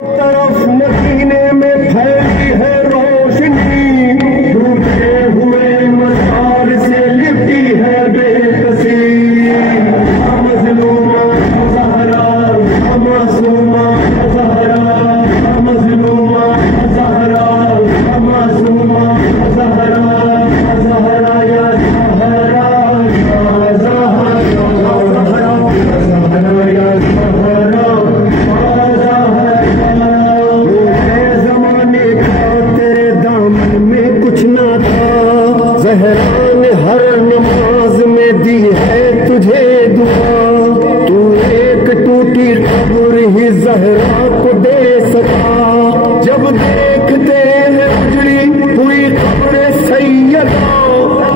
طرف مدینے میں پھیلی ہے روشنی، ڈوبتے ہوئے مسار سے لپٹی ہے بے کسی، مظلومہ زہرا معصومہ زہرا، مظلومہ زہرا معصومہ زہرا، زہرا یا زہرا زہرا زہرا یا زہرا، زہرا نے ہر نماز میں دی ہے تجھے دعا، تو ایک ٹوٹی قبر ہی زہرا کو دے سکا، جب دیکھتے ہیں اجڑی ہوئی قبر سیدہ،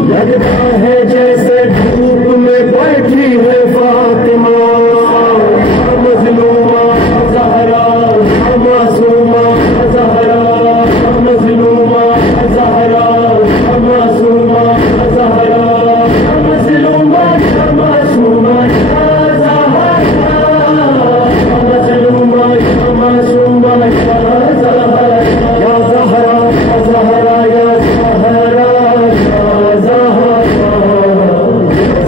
لگتا ہے جیسے دھوپ میں بیٹھی ہے فاطمہ، مظلومہ زہرا معصومہ زہرا، مظلومہ زہرا معصومہ زہرا، مظلومہ معصومہ زہرا، مظلومہ معصومہ زہرا، یا زہرا زہرا یا زہرا زہرا،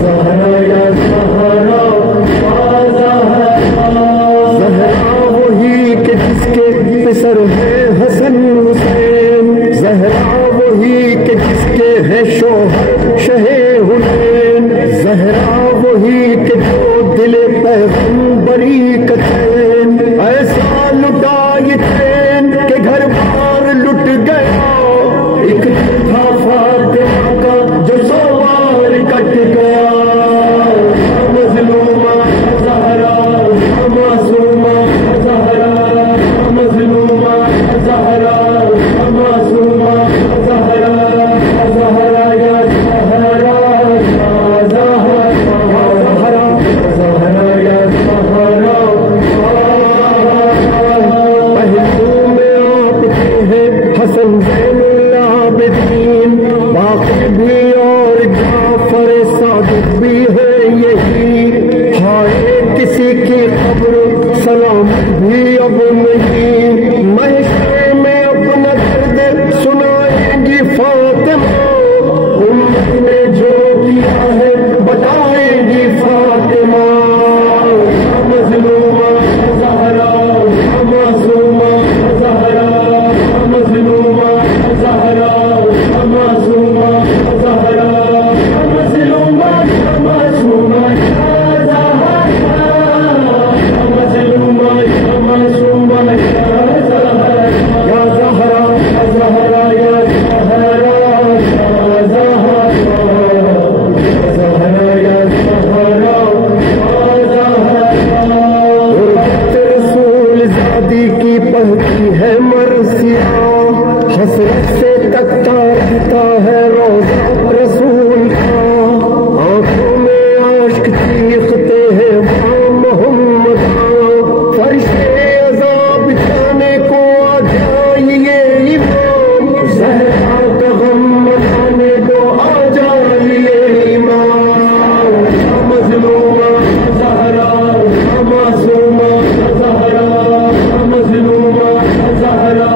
زہرا یا زہرا زہرا، وہی کہ جس کے پسر ہے حسن حسین، زہرا وہی کہ جس کے ہے شوہر شہ حسین، زہرا وہی کہ جو دل پیغمبری کا چین، ایسا لٹا یہ چین کہ گھر بار لٹ گیا، ایک تھا فاطمہ کا جو سوار کٹ گیا، مظلومہ زہرا معصومہ زہرا، مظلومہ زہرا معصومہ زہرا، زہرا یا زہرا زہرا، زہرا یا زہرا، پہلو میں آپ کے ہیں حسن زین العابدین، باقی بھی اور جعفر صادق بھی ہے یہی، ہائے کسی کی قبر سلام بھی اب نہیں، محشر میں اپنا درد سنائیں گی فاطمہ، امت نے جو کیا ہے بتائیں گی فاطمہ، مظلومہ زہرا معصومہ زہرا، مظلومہ زہرا معصومہ زہرا، مظلومہ معصومہ زہرا، مظلومہ معصومہ زہرا، یا زہرا زہرا یا زہرا زہرا، زہرا یا زہرا زہرا، غربت رسول زادی کی پہنچی ہے مرثیہ، حسرت سے تکتا رہتا ہے روضہ رسول کا، آنکھوں میں عاشق چیختے ہیں وہاں محمد کا، فرشتے عذاب جانے کو آ جائیے امام، زہرا کا غم منانے کو آ جائیے امام، مظلومہ زہرا معصومہ زہرا، مظلومہ زہرا